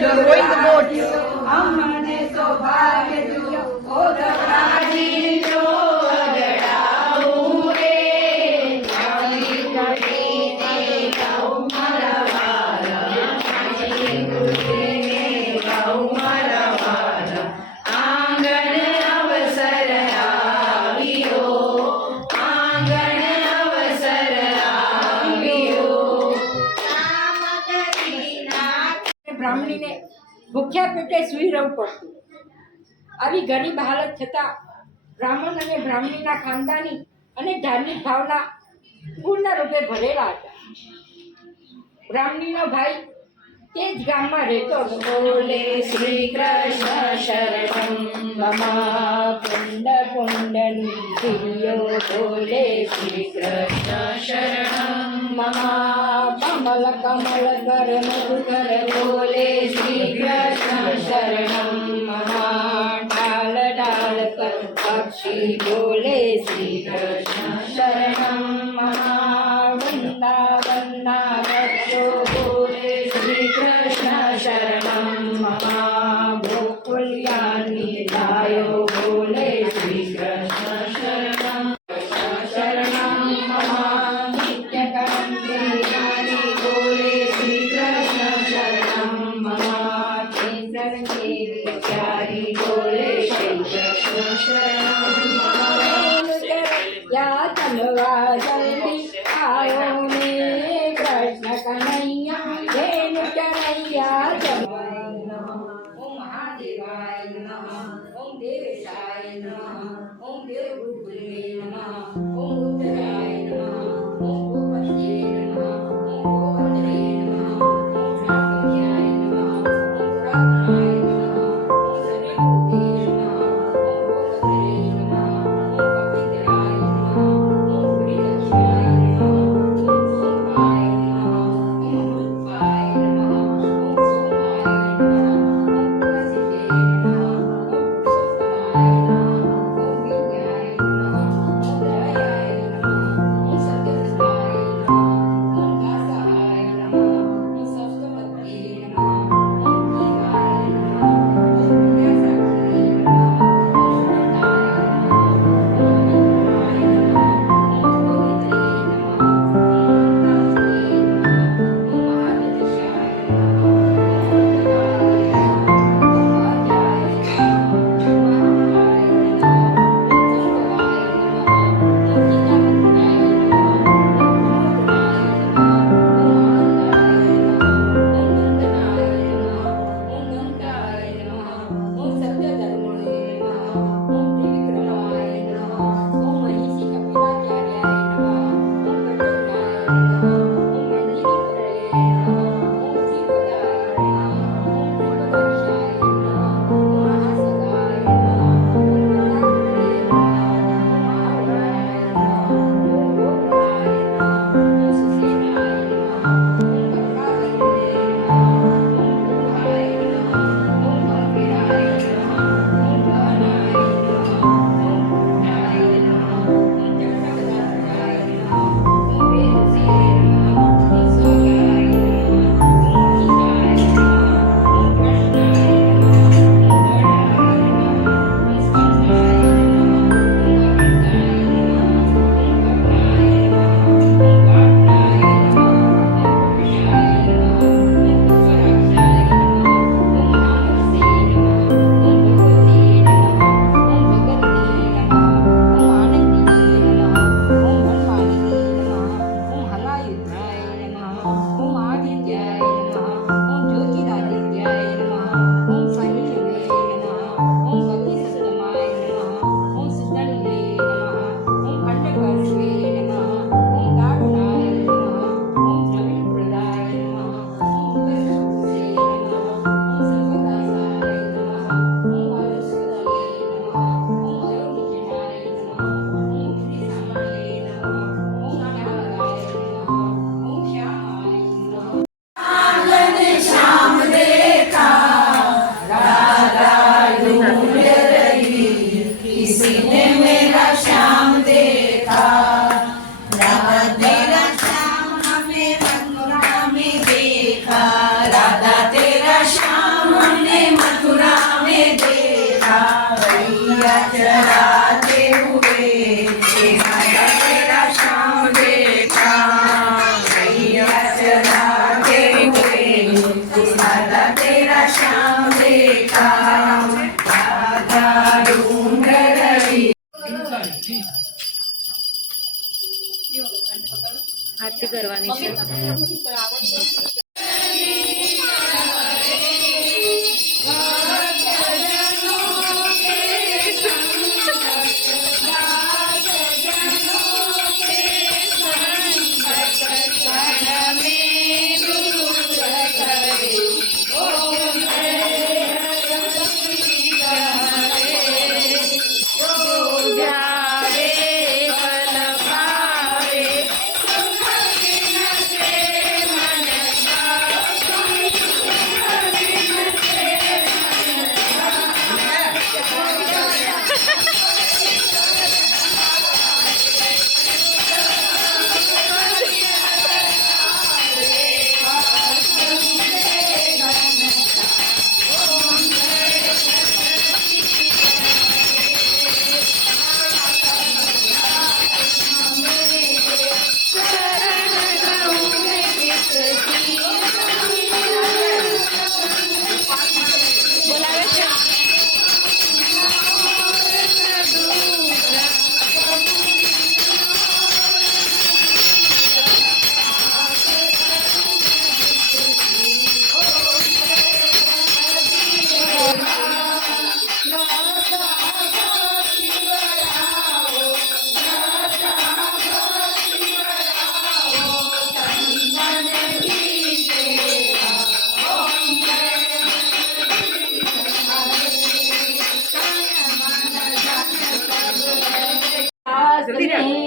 You're rowing the boat. બ્રાહ્મણીને ભૂખ્યા પેટે સૂઈ રહેવું પડતું. આવી ગરીબ હાલત છતાં બ્રાહ્મણ અને બ્રાહ્મણીના ખાનદાની અને ધાર્મિક ભાવના પૂર્ણ રૂપે ભરેલા હતા. બ્રાહ્મણીનો ભાઈ તે જ ગામમાં રહેતો હતો. બોલે શ્રી કૃષ્ણ શરણમ મમ પુંડ પુંડની પ્રિયો. બોલે શ્રી કૃષ્ણ શરણમ મમ કમલ કમલ કર મધુકર. બોલે શ્રી કૃષ્ણ શરણમ મમ ડાલ ડાલ પર પક્ષી. બોલે શ્રી કૃષ્ણ શરણમ મમ વૃંદાવનના વૃક્ષો. બોલે શ્રી કૃષ્ણ શરણમ મમ ગોકુલ્યાની ગાયો. બોલે શ્રી કૃષ્ણ શરણમ શરણમ મમ નિત્ય કરંતી નારી. બોલે શ્રી કૃષ્ણ શરણમ મમ કેસર કેરી પ્યારી. બોલે શ્રી કૃષ્ણ શરણમ મમ યા તલવા જલ્દી આયો ને કૃષ્ણ કનૈયા જેનું કનૈયા જમાય નમઃ. ઓમ મહાદેવાય નમઃ. ઓમ દેવેશાય નમઃ. ઓમ દેવગુરુએ નમઃ. ઓમ ઉત્તરાય નમઃ. ઓમ ગોપતિએ નમઃ. ઓમ ગોવર્ધને નમઃ. ઓમ શાકંભ્યાય નમઃ. ઓમ પુરાતનાય નમઃ. ઓમ શનિભૂતે નમઃ. ઓમ ગોપત્રે નમઃ. ઓમ કપિતરાય નમઃ. ઓમ શ્રીલક્ષ્મ્યાય નમઃ. ઓમ સોમાય નમઃ. ઓમ રૂપાય નમઃ. ઓમ સોમાય નમઃ. ઓમ પ્રસિદ્ધે નમઃ. ઓમ પુરુષોત્તમાય નમઃ. ઓમ વિદ્યાય નમઃ. गैया चराते हुए माता तेरा श्याम देखा, गैया चराते हुए माता तेरा श्याम देखा, राधा डूंगरवी। આરતી કરવાની છે.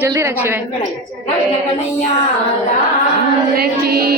જલ્દી રાખ શિવાય. કૃષ્ણ કનૈયા લાલ કી